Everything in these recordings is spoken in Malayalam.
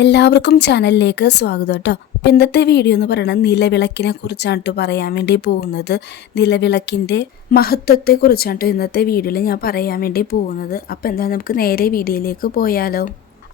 എല്ലാവർക്കും ചാനലിലേക്ക് സ്വാഗതം കേട്ടോ. അപ്പം ഇന്നത്തെ വീഡിയോ എന്ന് പറയുന്നത് നിലവിളക്കിനെ കുറിച്ചാണ് ട്ടോ പറയാൻ വേണ്ടി പോകുന്നത്. നിലവിളക്കിന്റെ മഹത്വത്തെക്കുറിച്ചാണ് കേട്ടോ ഇന്നത്തെ വീഡിയോയിൽ ഞാൻ പറയാൻ വേണ്ടി പോകുന്നത്. അപ്പം എന്താ നമുക്ക് നേരെ വീഡിയോയിലേക്ക് പോയാലോ.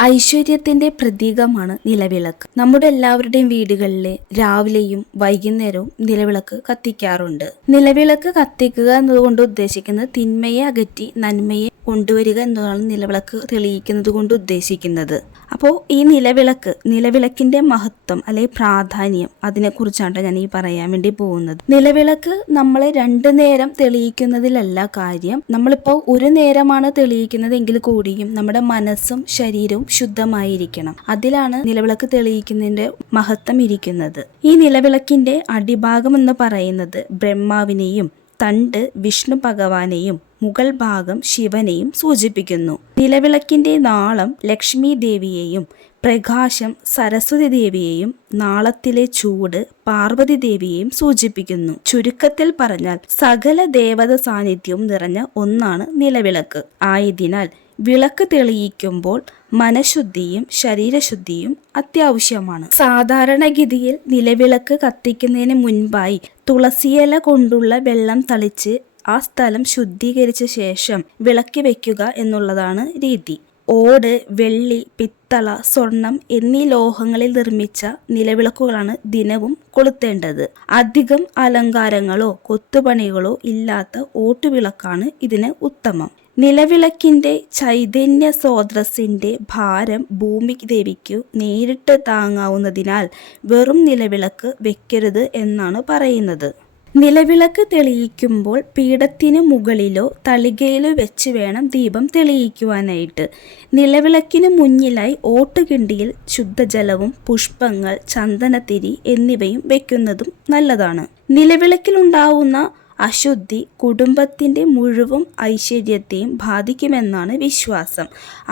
ഐശ്വര്യത്തിന്റെ പ്രതീകമാണ് നിലവിളക്ക്. നമ്മുടെ എല്ലാവരുടെയും വീടുകളിൽ രാവിലെയും വൈകുന്നേരവും നിലവിളക്ക് കത്തിക്കാറുണ്ട്. നിലവിളക്ക് കത്തിക്കുക എന്നതുകൊണ്ട് ഉദ്ദേശിക്കുന്നത് തിന്മയെ അകറ്റി നന്മയെ കൊണ്ടുവരിക എന്നതാണ് നിലവിളക്ക് തെളിയിക്കുന്നത് കൊണ്ട് ഉദ്ദേശിക്കുന്നത്. അപ്പോൾ ഈ നിലവിളക്ക് നിലവിളക്കിന്റെ മഹത്വം അല്ലെങ്കിൽ പ്രാധാന്യം അതിനെക്കുറിച്ചാണ് ഞാൻ ഈ പറയാൻ വേണ്ടി പോകുന്നത്. നിലവിളക്ക് നമ്മളെ രണ്ടു നേരം തെളിയിക്കുന്നതിലല്ല കാര്യം. നമ്മളിപ്പോൾ ഒരു നേരമാണ് തെളിയിക്കുന്നതെങ്കിൽ കൂടിയും നമ്മുടെ മനസ്സും ശരീരവും ശുദ്ധമായിരിക്കണം. അതിലാണ് നിലവിളക്ക് തെളിയിക്കുന്നതിന്റെ മഹത്വം ഇരിക്കുന്നത്. ഈ നിലവിളക്കിന്റെ അടിഭാഗം എന്ന് പറയുന്നത് ബ്രഹ്മാവിനെയും തണ്ട് വിഷ്ണു ഭഗവാനെയും മുകൾ ഭാഗം ശിവനെയും സൂചിപ്പിക്കുന്നു. നിലവിളക്കിന്റെ നാളം ലക്ഷ്മി ദേവിയെയും പ്രകാശം സരസ്വതി ദേവിയെയും നാളത്തിലെ ചൂട് പാർവതി ദേവിയെയും സൂചിപ്പിക്കുന്നു. ചുരുക്കത്തിൽ പറഞ്ഞാൽ സകല ദേവത സാന്നിധ്യവും നിറഞ്ഞ ഒന്നാണ് നിലവിളക്ക്. ആയതിനാൽ വിളക്ക് തെളിയിക്കുമ്പോൾ മനഃശുദ്ധിയും ശരീരശുദ്ധിയും അത്യാവശ്യമാണ്. സാധാരണഗതിയിൽ നിലവിളക്ക് കത്തിക്കുന്നതിന് മുൻപായി തുളസിയില കൊണ്ടുള്ള വെള്ളം തളിച്ച് ആ സ്ഥലം ശുദ്ധീകരിച്ച ശേഷം വിളക്കി വയ്ക്കുക എന്നുള്ളതാണ് രീതി. ഓട് വെള്ളി പിത്തള സ്വർണം എന്നീ ലോഹങ്ങളിൽ നിർമ്മിച്ച നിലവിളക്കുകളാണ് ദിനവും കൊളുത്തേണ്ടത്. അധികം അലങ്കാരങ്ങളോ കൊത്തുപണികളോ ഇല്ലാത്ത ഓട്ടുവിളക്കാണ് ഇതിന് ഉത്തമം. നിലവിളക്കിന്റെ ചൈതന്യ സ്രോതസ്സിന്റെ ഭാരം ഭൂമി ദേവിക്കു നേരിട്ട് താങ്ങാവുന്നതിനാൽ വെറും നിലവിളക്ക് വെക്കരുത് എന്നാണ് പറയുന്നത്. നിലവിളക്ക് തെളിയിക്കുമ്പോൾ പീഠത്തിന് മുകളിലോ തളികയിലോ വെച്ച് വേണം ദീപം തെളിയിക്കുവാനായിട്ട്. നിലവിളക്കിന് മുന്നിലായി ഓട്ടുകിണ്ടിയിൽ ശുദ്ധജലവും പുഷ്പങ്ങൾ ചന്ദനത്തിരി എന്നിവയും വെക്കുന്നതും നല്ലതാണ്. നിലവിളക്കിലുണ്ടാവുന്ന അശുദ്ധി കുടുംബത്തിന്റെ മുഴുവൻ ഐശ്വര്യത്തെയും ബാധിക്കുമെന്നാണ് വിശ്വാസം.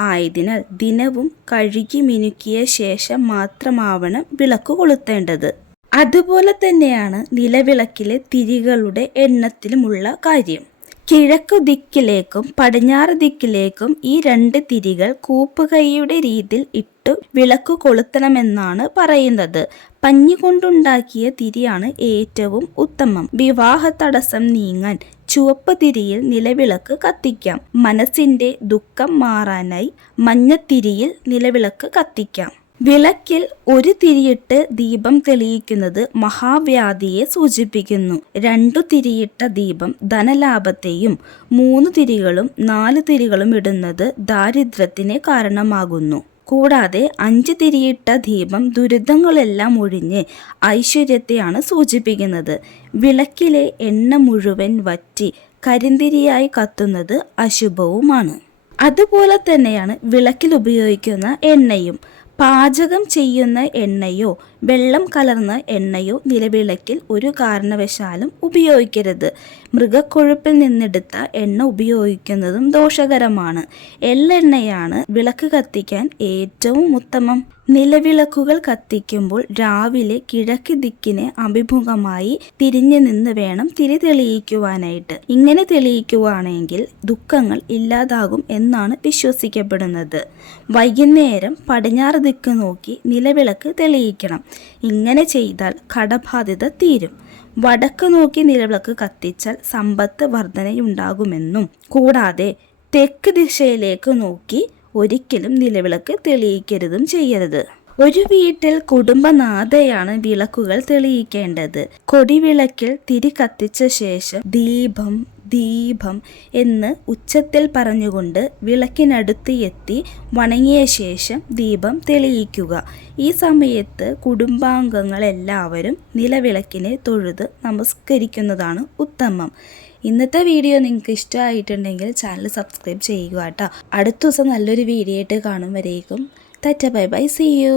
ആയതിനാൽ ദിനവും കഴുകി മിനുക്കിയ ശേഷം മാത്രമാവണം വിളക്ക് കൊളുത്തേണ്ടത്. അതുപോലെ തന്നെയാണ് നിലവിളക്കിലെ തിരികളുടെ എണ്ണത്തിലുമുള്ള കാര്യം. കിഴക്കു ദിക്കിലേക്കും പടിഞ്ഞാറ് ദിക്കിലേക്കും ഈ രണ്ട് തിരികൾ കൂപ്പുകൈയുടെ രീതിയിൽ ഇട്ട് വിളക്ക് കൊളുത്തണമെന്നാണ് പറയുന്നത്. പഞ്ഞി കൊണ്ടുണ്ടാക്കിയ തിരിയാണ് ഏറ്റവും ഉത്തമം. വിവാഹ തടസ്സം നീങ്ങാൻ ചുവപ്പ് തിരിയിൽ നിലവിളക്ക് കത്തിക്കാം. മനസ്സിന്റെ ദുഃഖം മാറാനായി മഞ്ഞത്തിരിയിൽ നിലവിളക്ക് കത്തിക്കാം. വിളക്കിൽ ഒരു തിരിയിട്ട് ദീപം തെളിയിക്കുന്നത് മഹാവ്യാധിയെ സൂചിപ്പിക്കുന്നു. രണ്ടു തിരിയിട്ട ദീപം ധനലാഭത്തെയും മൂന്ന് തിരികളും നാല് തിരികളും ഇടുന്നത് ദാരിദ്ര്യത്തിന് കാരണമാകുന്നു. കൂടാതെ അഞ്ച് തിരിയിട്ട ദീപം ദുരിതങ്ങളെല്ലാം ഒഴിഞ്ഞ് ഐശ്വര്യത്തെയാണ് സൂചിപ്പിക്കുന്നത്. വിളക്കിലെ എണ്ണ മുഴുവൻ വറ്റി കരിന്തിരിയായി കത്തുന്നത് അശുഭവുമാണ്. അതുപോലെ തന്നെയാണ് വിളക്കിൽ ഉപയോഗിക്കുന്ന എണ്ണയും പാചകം ചെയ്യുന്ന എണ്ണയോ വെള്ളം കലർന്ന എണ്ണയോ നിലവിളക്കിൽ ഒരു കാരണവശാലും ഉപയോഗിക്കരുത്. മൃഗക്കൊഴുപ്പിൽ നിന്നെടുത്ത എണ്ണ ഉപയോഗിക്കുന്നതും ദോഷകരമാണ്. എള്ളെണ്ണയാണ് വിളക്ക് കത്തിക്കാൻ ഏറ്റവും ഉത്തമം. നിലവിളക്കുകൾ കത്തിക്കുമ്പോൾ രാവിലെ കിഴക്ക് ദിക്കിന് അഭിമുഖമായി തിരിഞ്ഞു നിന്ന് വേണം തിരി തെളിയിക്കുവാനായിട്ട്. ഇങ്ങനെ തെളിയിക്കുവാണെങ്കിൽ ദുഃഖങ്ങൾ ഇല്ലാതാകും എന്നാണ് വിശ്വസിക്കപ്പെടുന്നത്. വൈകുന്നേരം പടിഞ്ഞാറ് ദിക്ക് നോക്കി നിലവിളക്ക് തെളിയിക്കണം. ഇങ്ങനെ ചെയ്താൽ കടബാധ്യത തീരും. വടക്ക് നോക്കി നിലവിളക്ക് കത്തിച്ചാൽ സമ്പത്ത് വർധനയുണ്ടാകുമെന്നും. കൂടാതെ തെക്ക് ദിശയിലേക്ക് നോക്കി ഒരിക്കലും നിലവിളക്ക് തെളിയിക്കരുതും ചെയ്യരുത്. ഒരു വീട്ടിൽ കുടുംബനാഥയാണ് വിളക്കുകൾ തെളിയിക്കേണ്ടത്. കൊടിവിളക്കിൽ തിരി കത്തിച്ച ശേഷം ദീപം ദീപം എന്ന് ഉച്ചത്തിൽ പറഞ്ഞുകൊണ്ട് വിളക്കിനടുത്ത് എത്തി വണങ്ങിയ ശേഷം ദീപം തെളിയിക്കുക. ഈ സമയത്ത് കുടുംബാംഗങ്ങളെല്ലാവരും നിലവിളക്കിനെ തൊഴുത് നമസ്കരിക്കുന്നതാണ് ഉത്തമം. ഇന്നത്തെ വീഡിയോ നിങ്ങൾക്ക് ഇഷ്ടമായിട്ടുണ്ടെങ്കിൽ ചാനൽ സബ്സ്ക്രൈബ് ചെയ്യുക കേട്ടോ. അടുത്ത ദിവസം നല്ലൊരു വീഡിയോ ആയിട്ട് കാണും വരേക്കും. Tata bye bye see you.